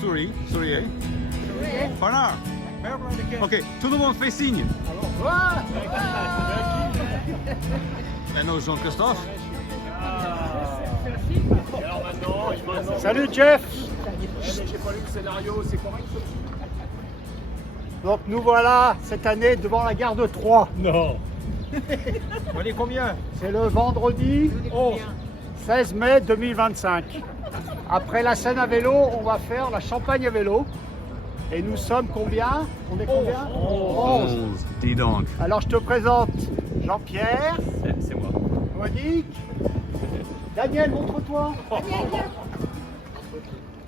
Souris, eh? Voilà. Ok, tout le monde fait signe. Maintenant, Jean-Christophe. Salut Jeff. J'ai pas lu le scénario, c'est correct. Donc nous voilà cette année devant la gare de Troyes. Non. On est combien? C'est le vendredi 16 mai 2025. Après la scène à vélo, on va faire la Champagne à vélo. Et nous sommes combien? On est combien? 11. Dis donc. Alors je te présente Jean-Pierre, C'est moi. Monique, Daniel, montre-toi.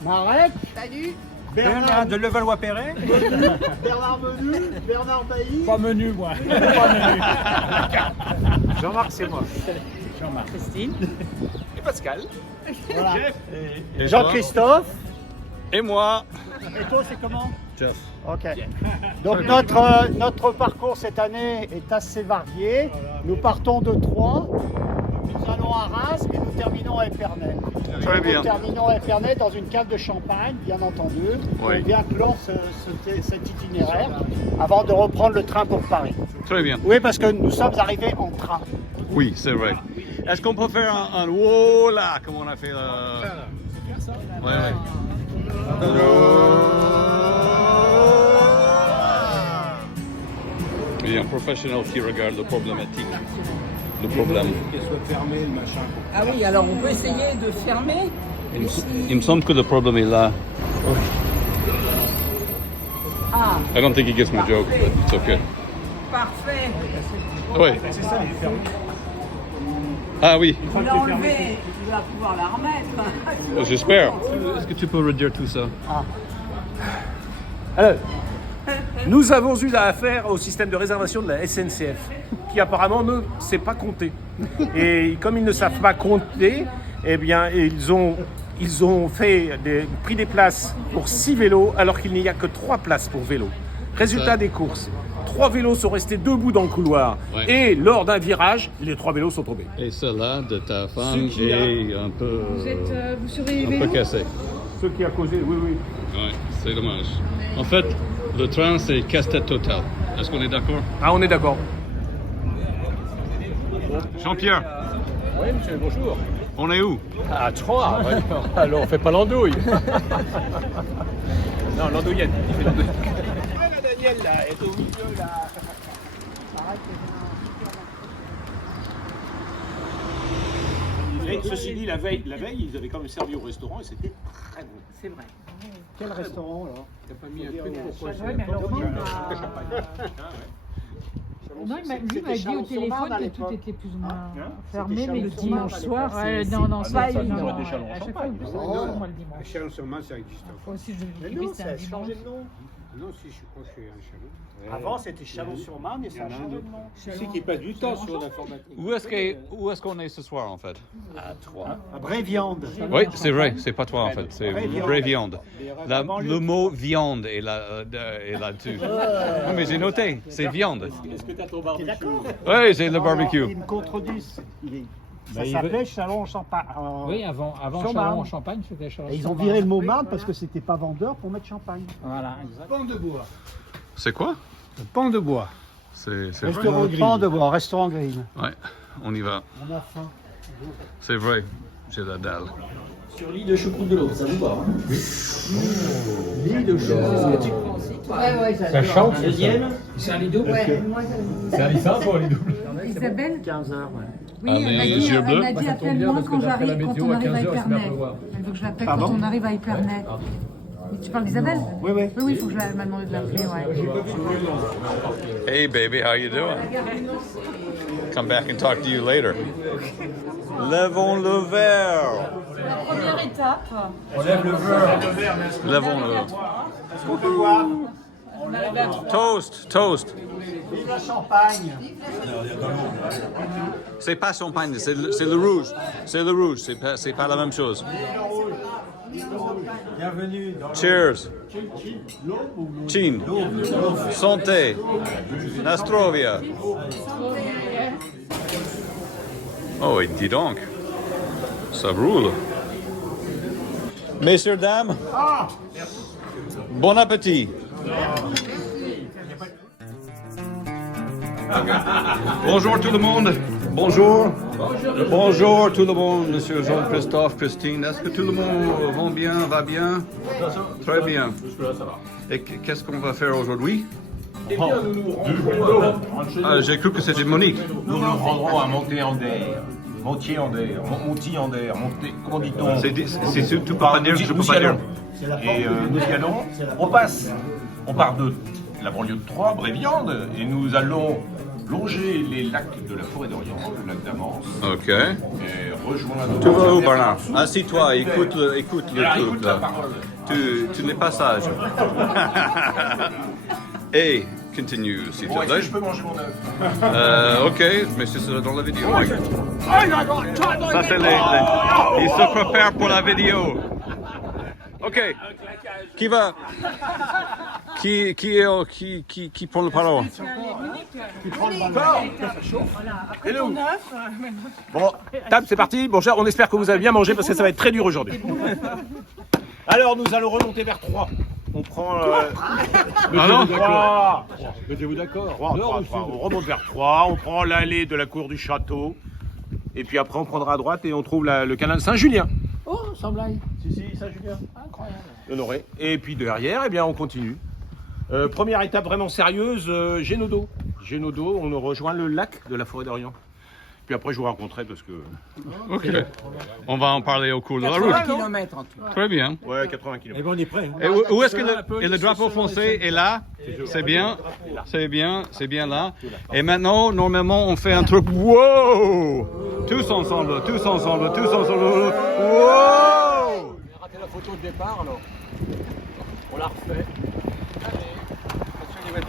Marek, Salut. Bernard de Levallois-Perret. Bernard Menu, Bernard Bailly. Pas menu, moi. Jean-Marc, c'est moi. Jean-Marc. Christine. Et Pascal. Voilà. Et Jean-Christophe. Et moi. Et toi, c'est comment? Jeff. Ok. Donc notre parcours cette année est assez varié. Nous partons de Troyes, nous allons à Reims et nous terminons à Épernay. Très bien. Nous terminons à Épernay dans une cave de champagne, bien entendu. Oui. On vient clore cet itinéraire avant de reprendre le train pour Paris. Très bien. Oui, parce que nous sommes arrivés en train. Oui, c'est vrai. Est-ce qu'on peut faire un voilà, comme on a fait Ouais, ouais. Il y a un professionnel qui regarde le problématique. Le problème. Qu'elle soit fermée, le machin. Ah oui, alors on peut essayer de fermer. Il me semble que le problème est là. Ah, I don't think he gets my joke, but it's okay. parfait. Oui. C'est ça, il est fermé. Ah oui, Il l'a enlevé, il va pouvoir la remettre. j'espère. Est-ce que tu peux redire tout ça? Alors, nous avons eu affaire au système de réservation de la SNCF, qui apparemment ne sait pas compter. Et comme ils ne savent pas compter, eh bien, ils ont pris des places pour 6 vélos, alors qu'il n'y a que 3 places pour vélos. Résultat des courses, 3 vélos sont restés debout dans le couloir. Ouais. Et lors d'un virage, les 3 vélos sont tombés. Et celle-là de ta femme est un peu, Vous surveillez un peu cassée. Ce qui a causé, oui. Oui, c'est dommage. En fait, le train, c'est casse-tête total. Est-ce qu'on est d'accord? Ah, on est d'accord. Jean-Pierre, Oui, monsieur, bonjour. on est où? À Troyes. Alors, on fait pas l'andouille. Non, l'andouillette. Il fait l'andouille. La Daniel, là, est au milieu, là. Et ceci dit, la veille, ils avaient quand même servi au restaurant et c'était très bon. C'est vrai. Quel restaurant là? T'as pas mis un truc pourquoi Ouais, mais alors, lui, Non, lui m'a dit au téléphone que tout était plus ou moins fermé, mais le Chalon-sur-Marne dimanche à soir, l'époque. non, c'est pas évident. J'aurais des chalons en À chaque fois, champagne. il me dit, c'est moi le dimanche. Chalon-sur-Marne, ça existe. Moi aussi, je Mais dis, non, oui, ça c'est un a changé dimanche. de nom. Non, si, je crois que c'est un Chalon. Avant, c'était Chalon-sur-Marne et ça a changé de nom. C'est qui passe du temps sur l'informatique. Où est-ce qu'on est ce soir, en fait? À Troyes. À Bréviande. Oui, c'est vrai, c'est pas toi, en fait. C'est vraie viande. La Le mot viande est là-dessus. Non, mais j'ai noté, c'est viande. Est-ce que t'as ton T'es barbecue? d'accord? Oui, j'ai le barbecue. Ils me contredisent. Ça il s'appelait Chalon-Champagne. Oui, avant Sur Chalon Marne. en Champagne, c'était Chalon. Et ils ont viré le mot Marne parce que c'était pas vendeur pour mettre Champagne. Voilà, exact. Pan de bois. C'est quoi? Le pan de bois. C'est vrai. Restaurant Pan de bois, restaurant green. Ouais, on y va. On a faim. C'est vrai, j'ai la dalle. Sur l'île de choucroute de l'eau, ça vous va hein? L'île de Chaux. Ça chante. Deuxième, C'est un lido. C'est un licence ou un lido? Isabelle 15h, ouais. Oui, Ah, elle m'a les dit, yeux bleus. elle m'a dit appelle-moi quand on arrive à Épernay. à pleuvoir. Elle veut que je l'appelle Pardon quand on arrive à Épernay. Tu parles d'Isabelle? Oui, oui. Oui, il faut que elle m'a demandé de l'appeler, ouais. Hey baby, how you doing? Come back and talk to you later. Levons le verre. La première étape. On lève le verre. Levons-le. Est-ce qu'on peut boire? Toast, toast. Vive la Champagne. C'est pas champagne, c'est le rouge. C'est le rouge, c'est pas la même chose. Bienvenue dans Cheers. Chin. Santé. Nastrovia. Oh, et dis donc. Ça roule. Messieurs, dames, bon appétit. Bonjour tout le monde. Bonjour. Bonjour tout le monde, Monsieur Jean-Christophe, Christine. Est-ce que tout le monde va bien? Très bien. Et qu'est-ce qu'on va faire aujourd'hui? J'ai cru que c'était Monique. Nous nous rendrons à Montier-en-Der. Montier-en-Der. Montier-en-Der. Comment dit-on? C'est surtout pas dire que je peux pas dire. Et nous y allons. On part de la banlieue de Troyes, Bréviande, et nous allons longer les lacs de la forêt d'Orient, le lac d'Amance, Ok. et rejoindre... Tu vas où, Bernard? Assis-toi, écoute le Écoute truc la là. parole. Tu n'es pas sage. Et continue, s'il te Bon, est-ce que plaît. je peux manger mon œuf? Ok, mais c'est ça dans la vidéo. Ça, c'est ils se préparent pour la vidéo. Ok. Qui va? Qui prend le parole? Bon, table, c'est parti. Bon, on espère que vous avez bien mangé parce que ça va être très dur aujourd'hui. Alors, nous allons remonter vers 3. On prend... Mettez-vous d'accord. On remonte vers 3, on prend l'allée de la cour du château. Et puis après, on prendra à droite et on trouve le canal Saint-Julien. Oh, sans blague. Si, Saint-Julien. Incroyable. Honoré. Et puis derrière, eh bien, on continue. Première étape vraiment sérieuse, Génodo. Génodo, on rejoint le lac de la forêt d'Orient. Puis après, je vous raconterai parce que... Ok. On va en parler au cours de la route. 80 km en tout. Très bien. Ouais, 80 km. Et bon, on est prêt. Et où est-ce que le drapeau français est là? C'est bien. C'est bien là. Et maintenant, normalement, on fait un truc. Wow! Tous ensemble. Wow! Raté la photo de départ, alors. On la refait. Allez, voitures.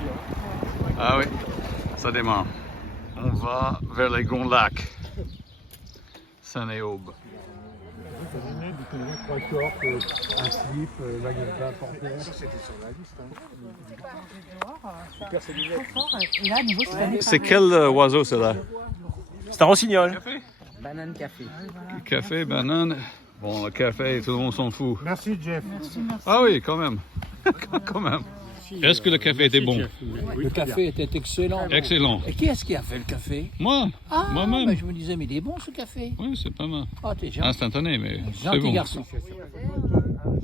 Ah oui, ça démarre. On va vers les Grands Lacs. Saint-Aube. Un slip, magasin porteur. Et là, à nouveau, cette année, C'est quel oiseau c'est là? C'est un rossignol. Banane café. Café, banane. Bon, le café, tout le monde s'en fout. Merci, Jeff. Ah oui, quand même. Quand même. Est-ce que le café était bon? Le café était excellent. Excellent. Et qui est-ce qui a fait le café? Moi, Ah, moi-même. bah, je me disais, mais il est bon ce café. Oui, c'est pas mal. Oh, t'es gentil, Instantané, mais c'est gentil bon. garçon. J'ai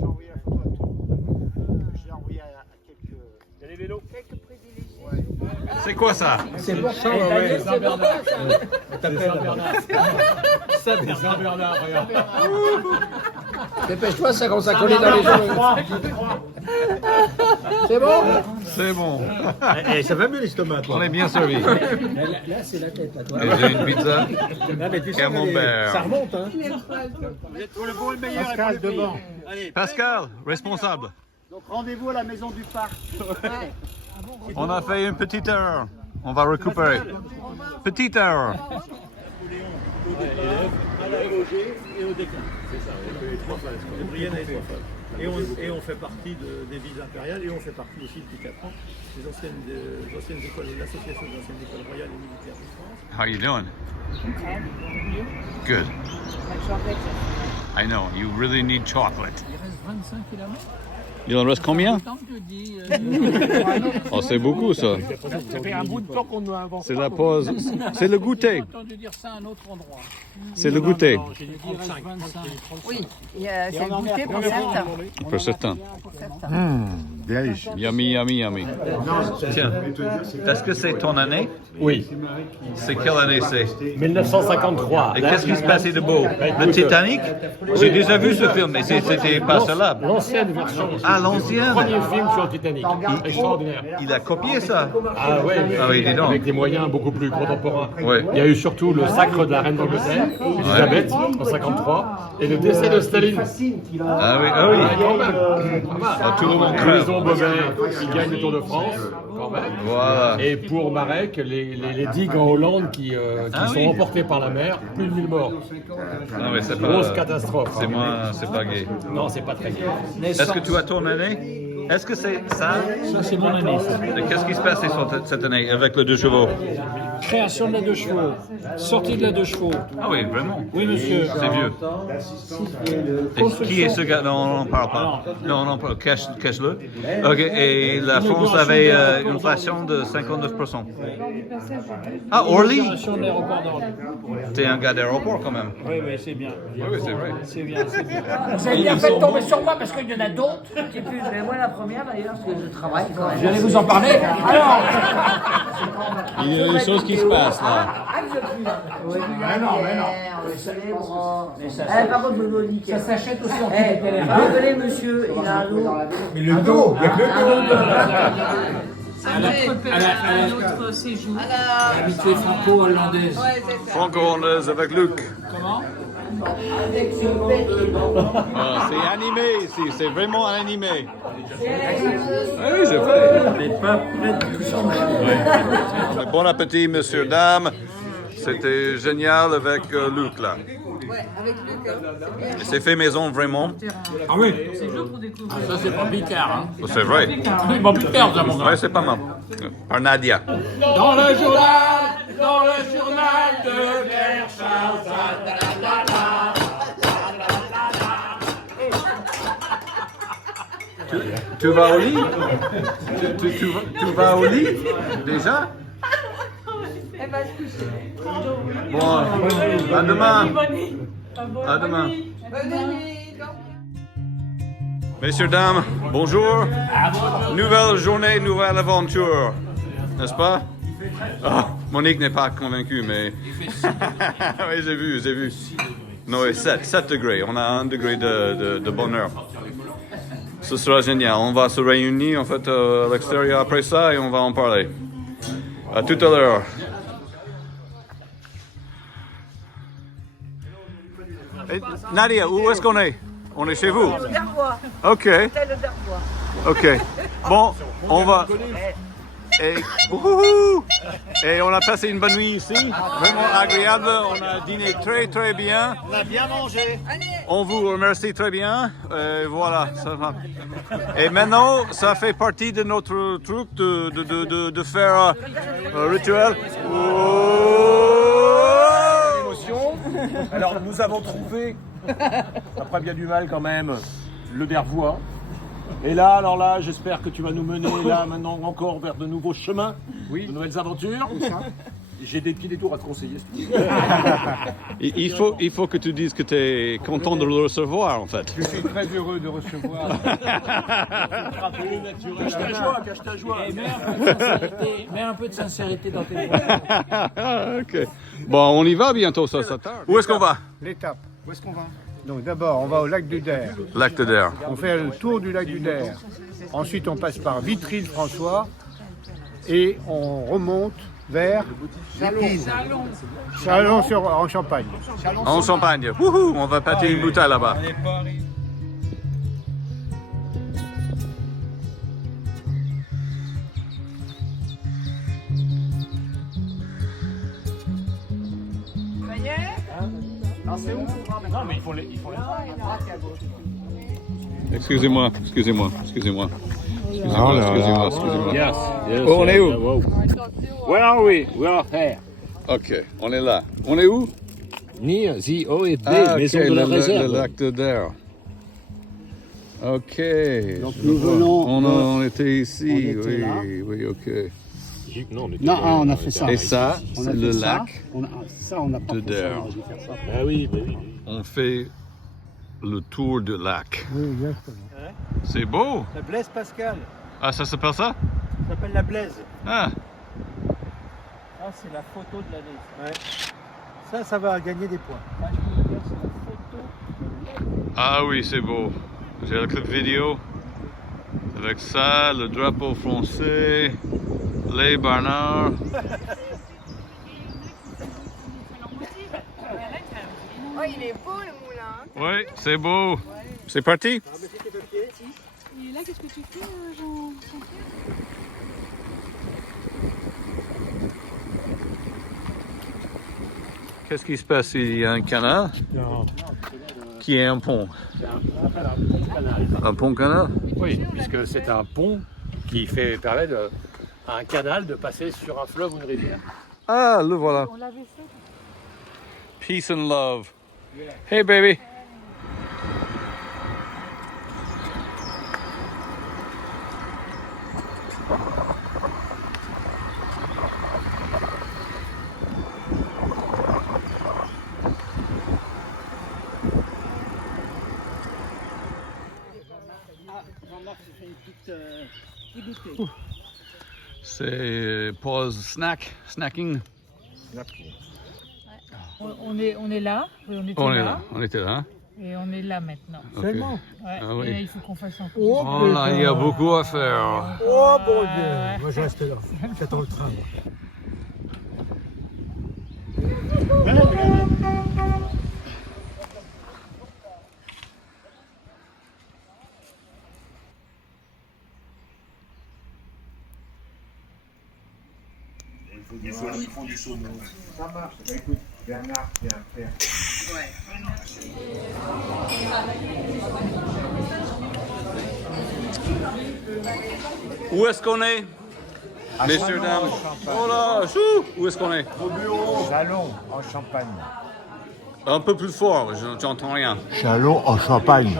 envoyé la photo à tout le monde. J'ai envoyé à quelques... Il y a les vélos. C'est quoi ça? C'est pour ça, ouais. Saint-Bernard, regarde. Dépêche-toi, ça commence à coller dans les yeux. C'est bon? C'est bon. Et ça va mieux l'estomac, On est bien servi. Là, c'est la tête, là, toi. Et j'ai une pizza. Camembert. Ça remonte, hein. Pascal devant. Pascal, responsable. Donc rendez-vous à la maison du parc. On a fait une petite erreur. On va récupérer. Petite erreur. Et on fait partie des villes impériales et on fait partie aussi depuis 4 ans des anciennes écoles, de l'association des anciennes écoles royales et militaires de France. How you doing? Good. I know, you really need chocolate. Il reste 25 km. Il en reste combien? Tant que je dis. Oh, c'est beaucoup ça. Ça fait un bout de temps qu'on nous a inventé. C'est la pause. C'est le goûter. J'ai entendu dire ça à un autre endroit. C'est le goûter. Il reste 25. Oui, c'est le goûter pour certains. Pour certains. Pour certains. Yummy, yummy, yummy. Tiens, est-ce que c'est ton année? Oui. C'est quelle année c'est? 1953. Et qu'est-ce qui se passait de beau? Le Titanic? J'ai déjà vu ce film, mais c'était pas cela. L'ancienne version. Ah, l'ancienne? Premier film sur le Titanic. Extraordinaire. Il a copié ça? Ah ouais, Ah oui, dis donc. avec des moyens beaucoup plus contemporains. Ouais. Il y a eu surtout le sacre de la reine d'Angleterre, Elisabeth, en 53, et le décès de Staline. Ah oui, ah oui. Ah, tout le monde crève. Maison Bobet qui gagne le Tour de France, quand même. Voilà. Et pour Marek, les digues en Hollande qui Ah sont oui. emportées par la mer, plus de 1000 morts. Non, mais c'est Grosse pas. catastrophe. C'est moi, c'est pas gay. Non, c'est pas très gai. Est-ce que tu as ton année? Est-ce que c'est ça? Ça, c'est mon année. Et qu'est-ce qui se passe cette année avec le 2 chevaux? Création de la 2 chevaux. Sortie de la 2 chevaux. Ah oui, vraiment. Oui, monsieur. C'est vieux. Et qui est ce gars? Non, on n'en parle pas. Non, on en parle. Cache-le. Ok, et la France avait une inflation de 59%. Ah, Orly? Sur l'aéroport d'Orly. T'es un gars d'aéroport quand même. Oui, oui, c'est bien. Oui, c'est vrai. C'est bien, c'est bien. Vous avez bien fait de tomber sur moi parce qu'il y en a d'autres. Mais moi la première d'ailleurs, parce que je travaille quand même. J'allais vous en parler. Alors Il y a des choses qui se passent là. mais non. Par contre, je vous le dis. Ça s'achète aussi en désolé monsieur, il a un dos. Mais le dos, il y a que le dos. À notre séjour. Habituée franco-hollandaise. Franco-hollandaise avec Luc. Comment? Ah, c'est animé ici, c'est vraiment animé. Oui, je fais. Ouais. Bon appétit, monsieur, dame. C'était génial avec Luc là. Ouais, avec Luc. C'est fait maison vraiment. Ah oui. Ah, Ça, c'est pas Picard. Hein. C'est vrai. C'est pas Picard, ça, mon gars. Ouais, c'est pas mal. Par Nadia. Dans le journal de Gershon. Tu vas au lit? Tu vas au lit déjà? Elle va se coucher. Bon, à demain. À demain. Bonne nuit. Messieurs, dames, bonjour. Nouvelle journée, nouvelle aventure. N'est-ce pas? Ah, Monique n'est pas convaincue, mais... oui, j'ai vu. Non, 7 degrés. On a 1 degré de bonheur. Ce sera génial. On va se réunir en fait à l'extérieur après ça et on va en parler. À tout à l'heure. Et Nadia, où est-ce qu'on est? On est chez vous? Darbois. Ok. C'est le Darbois. Ok. Bon, on va. Et, et on a passé une bonne nuit ici, vraiment agréable. On a dîné très très bien. On a bien mangé. On vous remercie très bien. Voilà. Ça va. Et maintenant, ça fait partie de notre truc de faire un rituel. Alors nous avons trouvé, après bien du mal quand même, le Dervois. Et là, alors là, j'espère que tu vas nous mener là maintenant encore vers de nouveaux chemins, de nouvelles aventures. J'ai des petits détours à te conseiller. Il faut que tu dises que tu es content de le recevoir en fait. Je suis très heureux de recevoir. Cache ta joie. Et mets un peu de sincérité dans tes voix. Ok. Bon, on y va bientôt, ça tarde. Où est-ce qu'on va? L'étape. Où est-ce qu'on va? Donc d'abord, on va au lac du Der. Lac de Der. On fait le tour du lac du Der. Ensuite, on passe par Vitry-le-François et on remonte vers Chalon en Champagne. En Champagne. Wouhou, on va pâter une bouteille là-bas. Non, mais il faut les... Excusez-moi. Yes, Oh, on est où? Where are we? We are here. Ok, on est là. On est où? Near the OFB, Ah, ok, maison de la réserve. le lac de Der. Ok. Donc nous venons. On était ici, on était là. oui, ok. Non, on a fait ça. Et ça, On a c'est fait le ça. lac. On n'a pas de fait ça, Der. on a dû faire ça. Ah oui, oui. On fait le tour du lac. Oui, exactement. C'est beau. La Blaise Pascal. Ah, ça s'appelle ça? Ça s'appelle la Blaise. Ah, Ah, c'est la photo de l'année. Ouais. Ça va gagner des points. ah oui, c'est beau. J'ai le clip vidéo. Avec ça, le drapeau français, les Barnards. Oh, il est beau le moulin. Oui, c'est beau. C'est parti? Et là, qu'est-ce que tu fais, Jean? Qu'est-ce qui se passe? Il y a un canal qui est un pont. Un pont-canal? Oui, puisque c'est un pont qui permet à un canal de passer sur un fleuve ou une rivière. Ah, le voilà. On l'avait fait. Peace and love. Hey, baby. C'est pause snacking. On est là. Oui, on était On est là. là, on était là. Hein? Et on est là maintenant. Seulement. Ouais. Ah oui. Et là, il faut qu'on fasse un peu. Oh là, il y a beaucoup à faire. Oh bon Dieu, moi je reste là. J'attends le train. Ils font du saumon. Ça marche. Bah, écoute, Bernard, c'est un frère. Où est-ce qu'on est, messieurs, dames? Oh là, chou! Où est-ce qu'on est? Au bureau. Salon en Champagne. Un peu plus fort, j'entends rien. Chalon en Champagne.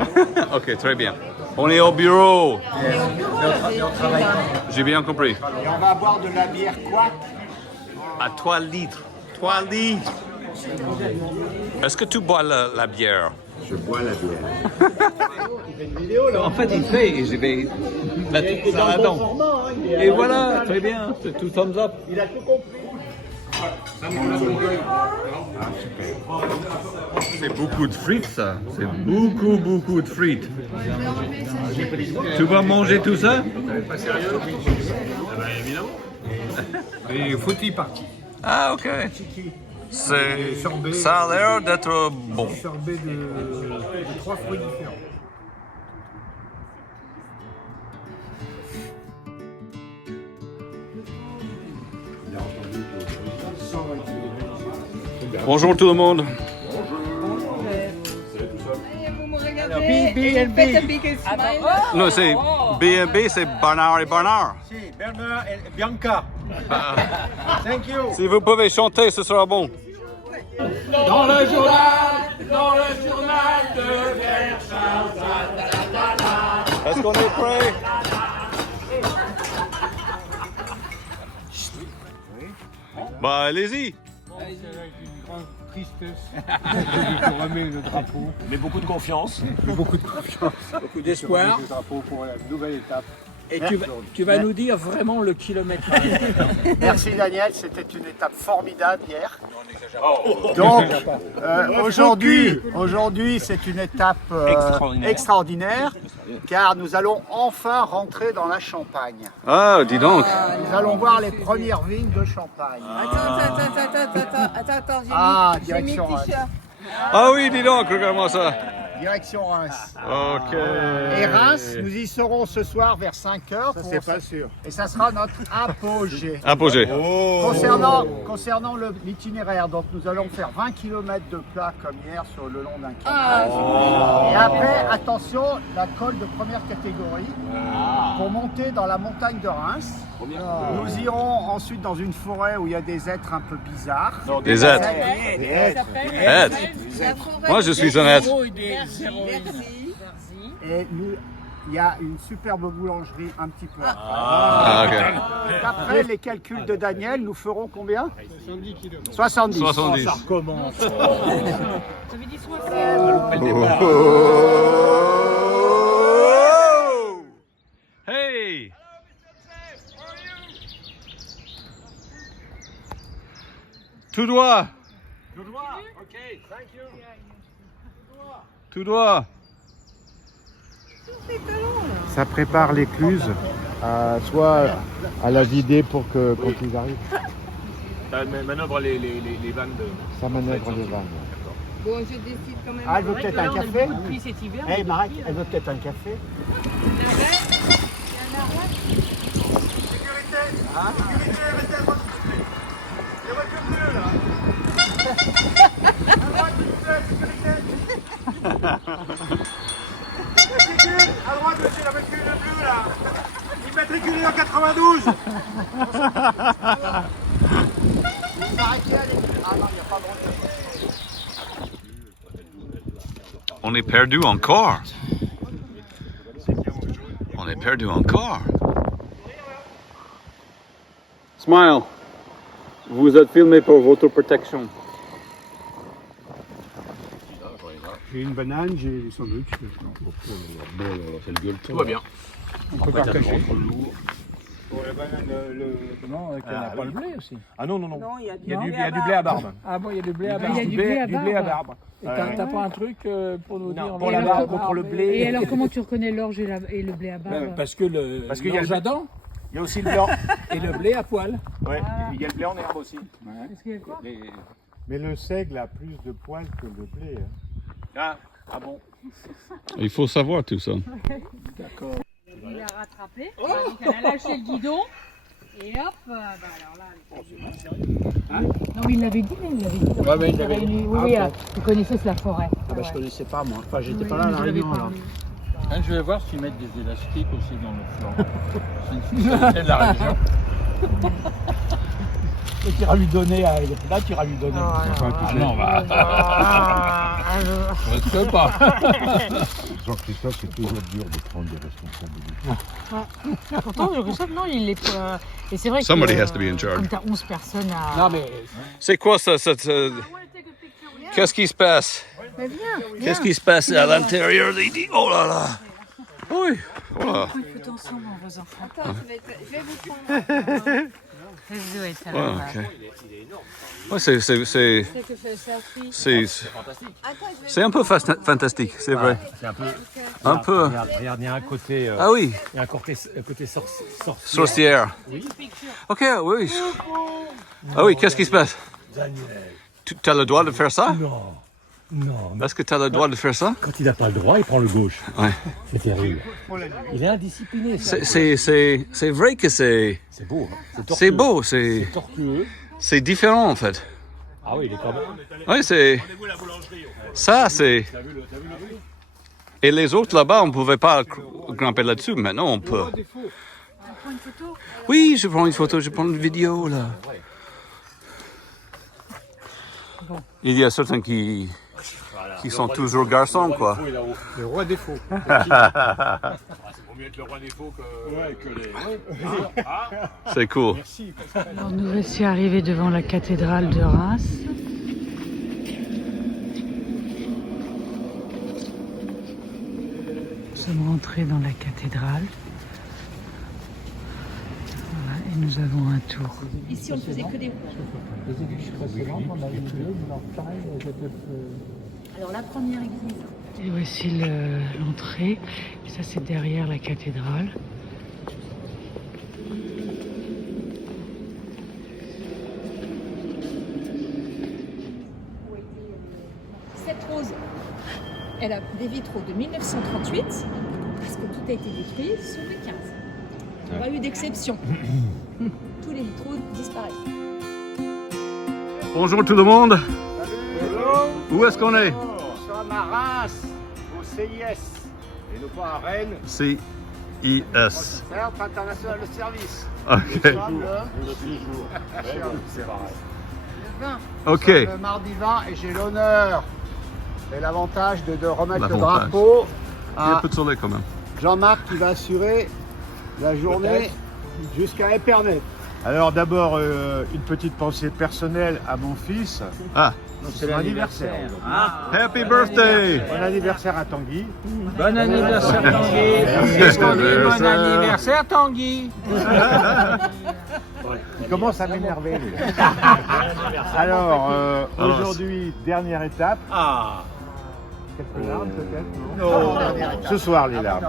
Ok, très bien. On est au bureau. J'ai bien compris. Et on va boire de la bière quoi? À 3 litres. 3 litres. Est-ce que tu bois la bière? Je bois la bière. En fait, il fait, et je vais mettre ça là-dedans. Et voilà, très bien, c'est tout thumbs up. Il a tout compris. C'est beaucoup de frites, ça. C'est beaucoup, beaucoup de frites. Tu vas manger tout ça? Pas sérieux? Évidemment. Et faut-y parti. Ah, ok. Ça a l'air d'être bon. Sorbet de 3 fruits différents. Bonjour tout le monde. Vous me regardez et vous faites un big smile. Non, c'est B&B, c'est Bernard et Bernard. Si, Bernard et Bianca. Thank you. Si vous pouvez chanter, ce sera bon. Dans le journal de Est-ce qu'on est prêt? Bah, allez-y. Avec une grande tristesse. Je remets le drapeau. Mais beaucoup de confiance. Beaucoup de confiance. beaucoup d'espoir. Le drapeau pour la nouvelle étape. Et tu vas nous dire vraiment le kilométrage. Merci Daniel, c'était une étape formidable hier. Donc aujourd'hui c'est une étape extraordinaire car nous allons enfin rentrer dans la Champagne. Ah, dis donc. Nous allons voir les premières vignes de Champagne. Attends, Ah, j'ai mis direction le Reims. t-shirt. Ah oui, dis donc, regarde-moi ça. Direction Reims. Ok. Et Reims, nous y serons ce soir vers 5h. Ça, c'est pas sûr. Et ça sera notre apogée. Apogée. Concernant l'itinéraire, donc nous allons faire 20 km de plat comme hier sur le long d'un canal. Et après, attention, la colle de première catégorie pour monter dans la montagne de Reims. Nous irons ensuite dans une forêt où il y a des êtres un peu bizarres. Des êtres. Êtres. Moi, je suis un être. Et il y a une superbe boulangerie un petit peu après. Ah, ok. Après les calculs de Daniel, nous ferons combien 70 km. 70. 70. Ça recommence. J'avais dit 60. Hey! Tout droit. Tout droit. Ok, thank you. Tout droit. Ça prépare l'écluse soit à la vider pour que quand ils arrivent, Ça manœuvre les vannes de. ça manœuvre les vannes. Bon, je décide quand même. Ah, elle veut peut-être un café Depuis cet hiver. Eh Marek, elle veut peut-être un café. À droite, monsieur, la voiture bleue là. Immatriculé en 92. On est perdu encore. On est perdu encore. Smile. Vous êtes filmé pour votre protection. J'ai une banane, j'ai des sandwichs. Tout va bien. On peut pas cacher. Non, qu'il n'y a pas le blé aussi. Ah non, non, non. Non, il y a Il y a du blé à barbe. Ah bon, il y a du blé à barbe. Il y a du blé à barbe. Et t'as pas un truc pour nous dire Pour la barbe, contre le blé. Et alors, comment tu reconnais l'orge et le blé à barbe? Parce que Parce qu'il y a l'orge le- à dents Il y a aussi le blanc. et le blé à poil. Ouais, il y a le blé en herbe aussi. Parce qu'il y a quoi? Mais le seigle a plus de poils que le blé. Hein. Ah bon. Il faut savoir tout ça. Il a rattrapé, donc elle a lâché le guidon, et hop, bah alors là... Non mais il l'avait dit, il l'avait dit. Ouais, mais il l'avait Oui, dit. oui, Ah, tu connaissais la forêt. Ah bah, je connaissais pas moi. Enfin, j'étais Oui, pas là à mais la je l'avais réunion alors. parlé. Je vais voir s'ils mettent des élastiques aussi dans le flanc. C'est une spécialité de la région. Et tu iras lui donner à elle. Là, tu iras lui donner. Ah non, bah. Je risque pas. Jean-Christophe, c'est toujours dur de prendre des responsabilités. Pourtant, Jean-Christophe, non, il est... Et c'est vrai que... Somebody has to be in charge. Comme t'as 11 personnes à... Non, mais C'est quoi ça? Qu'est-ce qui se passe? Mais viens, Qu'est-ce qui se passe à l'intérieur des... Oh là là! Oui! Voilà. On fait ensemble, vos enfants. Attends, je vais vous prendre... Ouais, ok. Ouais, c'est un peu fantastique, c'est vrai. C'est un peu. Un peu. Regarde, il y a un côté. Ah oui, Il y a un côté sorcier. sorcière. Ok, oui. Ah oui, qu'est-ce qui se passe? Tu as le droit de faire ça? Non. Est-ce que tu as le droit de faire ça? Quand il n'a pas le droit, il prend le gauche. Ouais. C'est terrible. Il est indiscipliné. C'est vrai que c'est beau. Hein. c'est beau, c'est tortueux. c'est différent en fait. Ah oui, il est quand même. Oui, c'est ça, c'est. Et les autres là-bas, on ne pouvait pas grimper là-dessus. Maintenant, on peut. Oui, je prends une photo, je prends une vidéo là. Il y a certains qui sont toujours garçons, quoi. le roi des faux. C'est mieux être le roi des faux que les. C'est cool. Alors nous voici arrivés devant la cathédrale de Reims. Nous sommes rentrés dans la cathédrale. Voilà, et nous avons un tour. Ici, on ne faisait que des... Alors, la première église. Et voici l'entrée. Et ça, c'est derrière la cathédrale. Cette rose, elle a des vitraux de 1938, parce que tout a été détruit, sauf les 15. Il n'y a pas eu d'exception. Tous les vitraux disparaissent. Bonjour tout le monde. Où est-ce qu'on est? Nous sommes à Reims, au CIS. Et non pas à Rennes, CIS. Centre international de service. Ok. Nous sommes le 20. Ok. Le mardi 20 et j'ai l'honneur et l'avantage de remettre le L'avantage. drapeau Il y a un à peu de soleil quand même. Jean-Marc qui va assurer la journée jusqu'à Épernay. Alors d'abord, une petite pensée personnelle à mon fils. Ah, C'est son anniversaire. happy birthday! Bon anniversaire à Tanguy. Bon anniversaire Tanguy. Qu'est-ce qu'on dit? Bon anniversaire Tanguy. Il commence à m'énerver. lui. Alors, aujourd'hui, dernière étape. Quelques larmes peut-être, non? Ce soir, les larmes.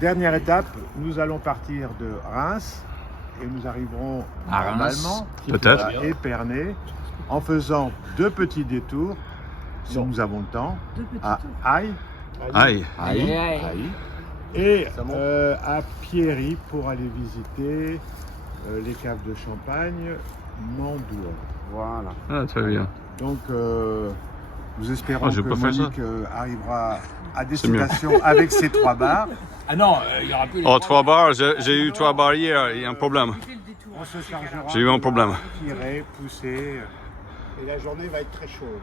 Dernière étape, nous allons partir de Reims et nous arriverons À Reims, normalement peut-être. à Épernay en faisant 2 petits détours, si nous avons le temps, à Aï, Aïe. et à Pierry pour aller visiter les caves de champagne Mandoua. Voilà. Ah, très bien. Donc, nous espérons je que peux faire ça. Monique arrivera à mieux. destination avec ses 3 bars. Ah non, il y aura plus les Oh, 3 bars, j'ai eu 3 bars hier, il y a un problème. On se chargera. J'ai eu un problème. Tirer, pousser. Et la journée va être très chaude.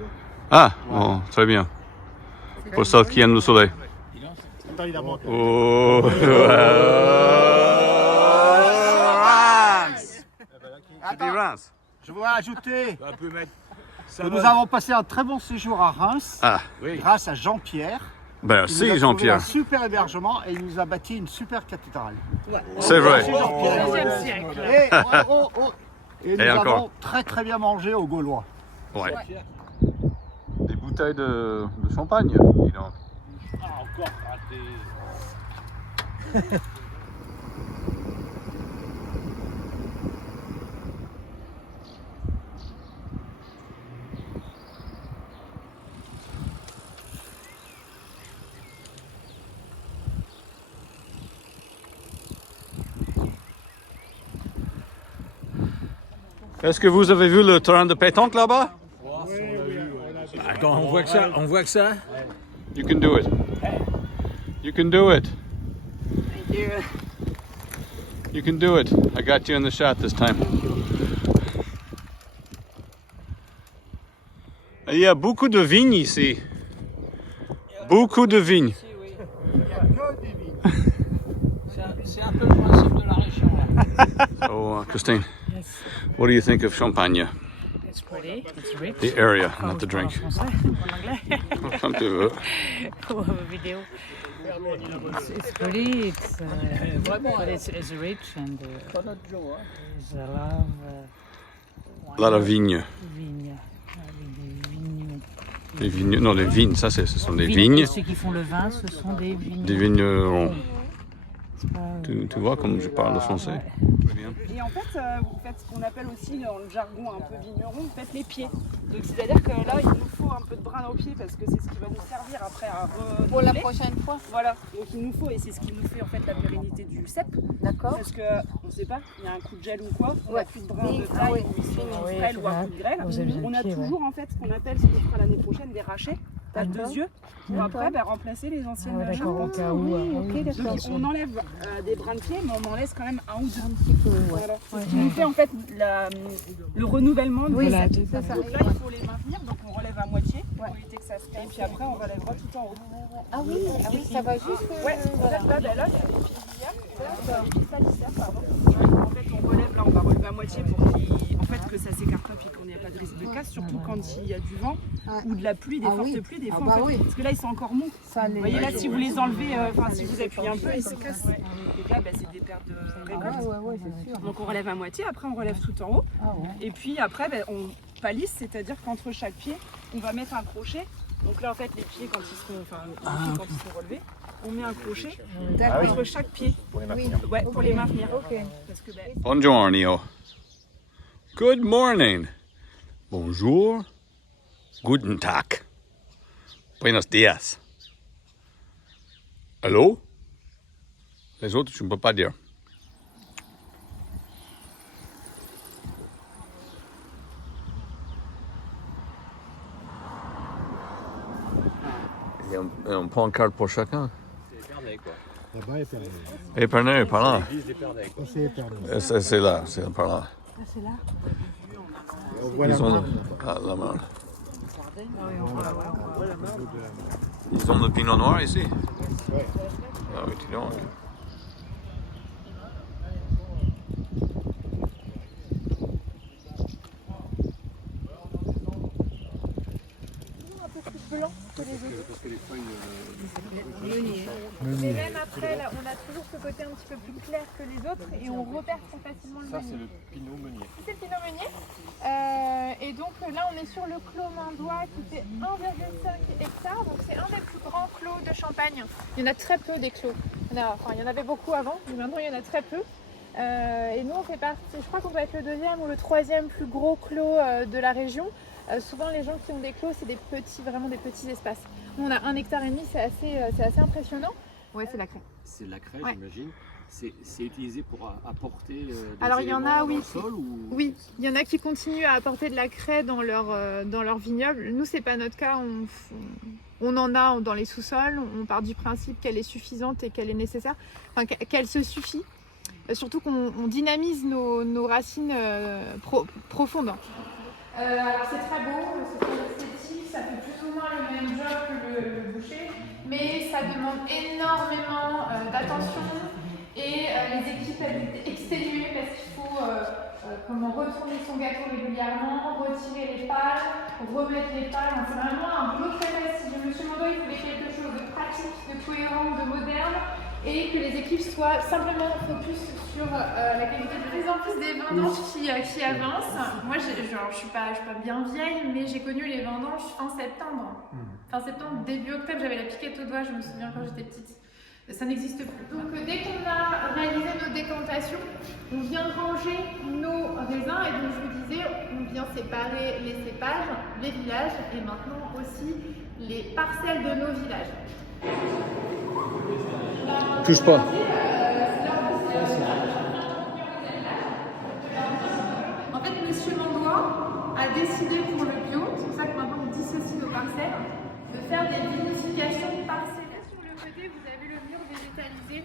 Ah, bon, très bien. Pour ceux qui aiment le soleil. Attends, il a monté. Oh, Reims. Je voudrais ajouter que nous avons passé un très bon séjour à Reims Ah, grâce à Jean-Pierre. qui nous a merci trouvé Jean-Pierre. Un super hébergement et il nous a bâti une super cathédrale. C'est vrai. Merci Jean-Pierre. 16e siècle. Et nous Et encore. avons très très bien mangé aux Gaulois. Ouais. Des bouteilles de champagne, dis donc. Est-ce que vous avez vu le terrain de pétanque là-bas? Attends, on voit que ça. You can do it. You can do it. You can do it. I got you in the shot this time. Il y a beaucoup de vignes ici. Beaucoup de vignes. C'est un peu le principe de la région. So, Christine, what do you think of Champagne? It's pretty, it's rich. The area, not the drink. En français, en anglais. Comme tu veux. Pour vidéo. It's pretty, it's but it's rich and there's a lot of Là, la vigne. vignes. Avec des vignes. Les vignes, non, les vignes, ça, ce sont des vignes. Ceux qui font le vin, ce sont des vignes. Des vignerons. C'est pas, Tu vois comme je parle français? Très bien. Et en fait, vous faites ce qu'on appelle aussi dans le jargon un peu vigneron, vous faites les pieds. Donc c'est-à-dire que là, il nous faut un peu de brin au pied parce que c'est ce qui va nous servir après à Pour la renouveler. prochaine fois. Voilà, donc il nous faut, et c'est ce qui nous fait en fait la pérennité du cep. D'accord. Parce que, on ne sait pas, il y a un coup de gel ou quoi, on n'a Ouais. plus de brin Oui, de ah taille, oui. ou ils sont Ah oui, frêles c'est ou un vrai. coup de grêle. Vous avez On a le pied, toujours en fait ce qu'on appelle, ce qu'on fera l'année prochaine, des rachets. À D'accord. 2 yeux pour après remplacer les anciennes Ah ouais, d'accord, au charpentes. cas où. ok, d'accord. Donc on enlève des brins de pied, mais on en laisse quand même un ou deux. Un petit peu, ouais. Voilà. Ce qui nous fait en fait le renouvellement de Oui, la c'est ça. Donc là, il faut les maintenir, donc on relève à moitié pour éviter que ça se casse. Et puis après, on relèvera tout en haut. Ah oui, ça va juste. Ouais, en fait, là, il y a des fils salissaires, pardon. En fait, on relève, là, on va relever à moitié pour que ça s'écarte pas, puis qu'on n'ait pas de risque de casse, surtout quand il y a du vent ou de la pluie, des fortes pluies, des fois, en fait, parce que là, ils sont encore mous. Vous voyez, là, si vous les enlevez, si vous appuyez un peu, ils se cassent. Donc là, c'est des pertes de récolte. Ouais, c'est sûr. Donc on relève à moitié, après on relève tout en haut. Et puis après, on palisse, c'est-à-dire qu'entre chaque pied, on va mettre un crochet. Donc là, en fait, les pieds, quand ils seront relevés, on met un crochet entre chaque pied. Pour les maintenir. Ouais, pour les maintenir. Ok. Parce que, Buongiorno. Good morning. Bonjour. Guten Tag. Buenos días. Allô? Les autres, je ne peux pas dire. Et on prend une carte pour chacun. Là-bas, Épernay. Épernay, par là. C'est Épernay. C'est là, c'est par là. Ah, c'est là. On voit la Ils ont Marne. la Marne. Ils ont le pinot noir ici? Ouais. Ah oui, dis donc. Mais même après, là, on a toujours ce côté un petit peu plus clair que les autres et on repère très facilement le meunier. Ça, c'est le pinot meunier. C'est le pinot meunier. Et donc là, on est sur le clos Mindois qui fait 1,5 hectares. Donc c'est un des plus grands clos de Champagne. Il y en a très peu des clos. Il y en avait beaucoup avant, mais maintenant il y en a très peu. Et nous, on fait partie, je crois qu'on va être le 2e ou le 3e plus gros clos de la région. Souvent, les gens qui ont des clos, c'est des petits, vraiment des petits espaces. Nous, on a 1,5 hectare, c'est assez impressionnant. Ouais, c'est la craie. C'est de la craie, Ouais. j'imagine. C'est utilisé pour apporter des Alors, il y en a, éléments oui. dans le sol ou... Oui, il y en a qui continuent à apporter de la craie dans leur vignoble. Nous, c'est pas notre cas. On en a dans les sous-sols. On part du principe qu'elle est suffisante et qu'elle est nécessaire, enfin, qu'elle se suffit. surtout qu'on dynamise nos racines profondes. Alors c'est très beau, c'est très esthétique, ça fait plus ou moins le même job que le boucher, mais ça demande énormément d'attention et les équipes elles étaient exténuées parce qu'il faut retourner son gâteau régulièrement, retirer les pales, remettre les pales. C'est vraiment un boulot très facile. Monsieur Mando, il voulait quelque chose de pratique, de cohérent, de moderne et que les équipes soient simplement focus sur la qualité de plus en plus des vendanges qui avancent. Moi, je suis pas bien vieille, mais j'ai connu les vendanges fin septembre. Fin septembre, début octobre, j'avais la piquette au doigt, je me souviens quand j'étais petite. Ça n'existe plus. Donc dès qu'on a réalisé nos décantations, on vient ranger nos raisins et donc je vous disais, on vient séparer les cépages, les villages et maintenant aussi les parcelles de nos villages. Touche pas. En fait, Monsieur Mandois a décidé pour le bio, c'est pour ça que maintenant on dissocie nos parcelles, de faire des vinifications parcellaires. Sur le côté, vous avez le mur végétalisé.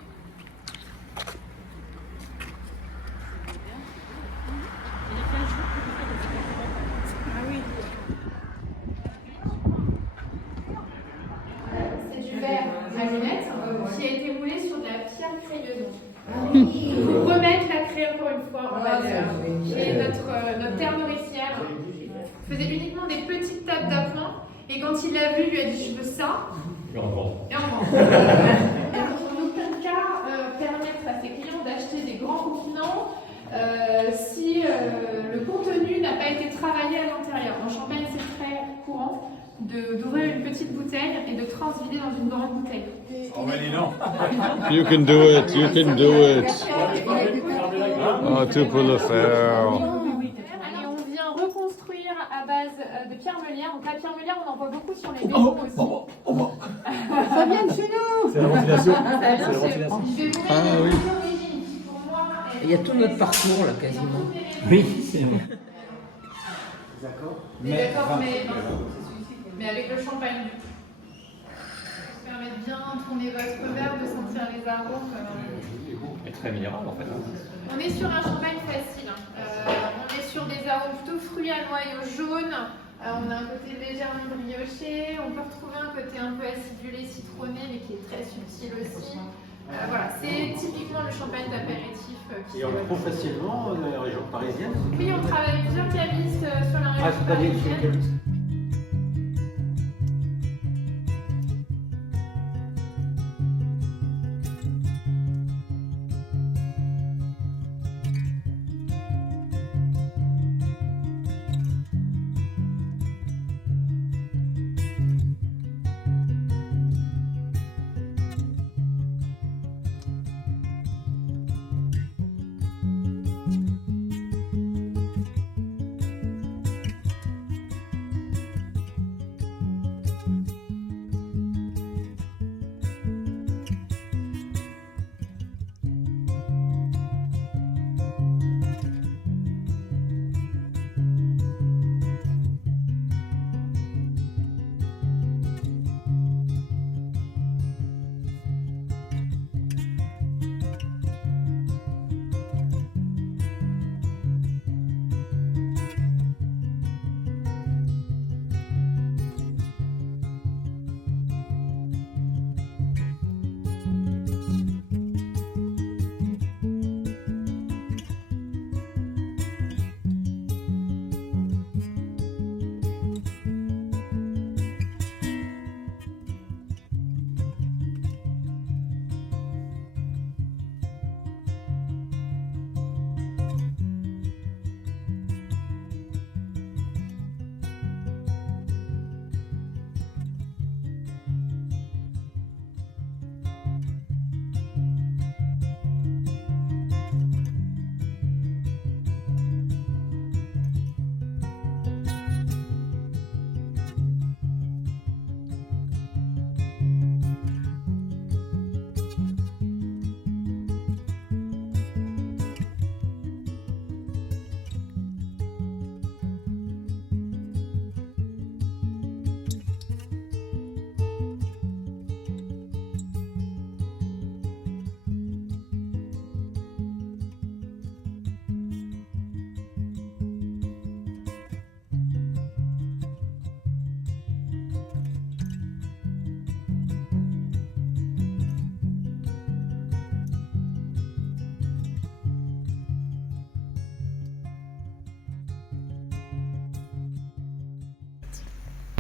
Ah oui. C'est du verre à lunettes qui a été moulé sur de la pierre crayeuse. Pour remettre la craie encore une fois en valeur. Et notre terre nourricière faisait uniquement des petites tables d'appoint. Et quand il l'a vu, il lui a dit je veux ça. Et on vend. Et en aucun cas permettre à ses clients d'acheter des grands contenants si le contenu n'a pas été travaillé à l'intérieur. En Champagne, c'est très courant d'ouvrir une petite bouteille et de transvider dans une grande bouteille. Oh, mais dis donc. You can do it, you can do it. Oh, tu peux le faire. Et on vient reconstruire à base de pierre meulière. Donc la pierre meulière, on en voit beaucoup sur les maisons aussi. Ça vient de chez nous. C'est la ventilation. Ah oui. Il y a tout notre parcours là quasiment. Oui, c'est bon. D'accord. Mais avec le champagne. Ça permet de bien tourner votre verre, de sentir les arômes. Et très minéral en fait. On est sur un champagne facile. On est sur des arômes plutôt fruits à noyaux jaunes. On a un côté légèrement brioché. On peut retrouver un côté un peu acidulé, citronné, mais qui est très subtil aussi. Voilà, c'est typiquement le champagne d'apéritif. Et on le trouve facilement dans la région parisienne? Oui, on travaille avec plusieurs cavistes sur la région parisienne.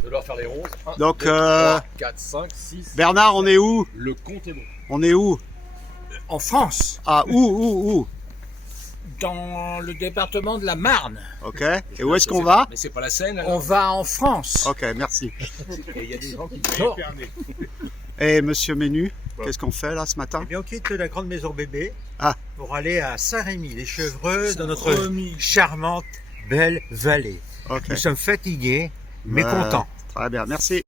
de leur faire les 11. Donc, 3, 4, 5, 6. Bernard, on est où? Le compte est bon. On est où? En France, Ah, où? dans le département de la Marne. Ok. Et où est-ce qu'on va? Mais c'est pas la Seine. On va en France. Ok, merci. Et il y a des gens qui Et monsieur Ménu, qu'est-ce qu'on fait là ce matin? Eh bien, on quitte la grande maison bébé pour aller à Saint-Rémy, les Chevreux, dans notre charmante, belle vallée. Ok. Nous sommes fatigués, mais contents. Très bien, merci.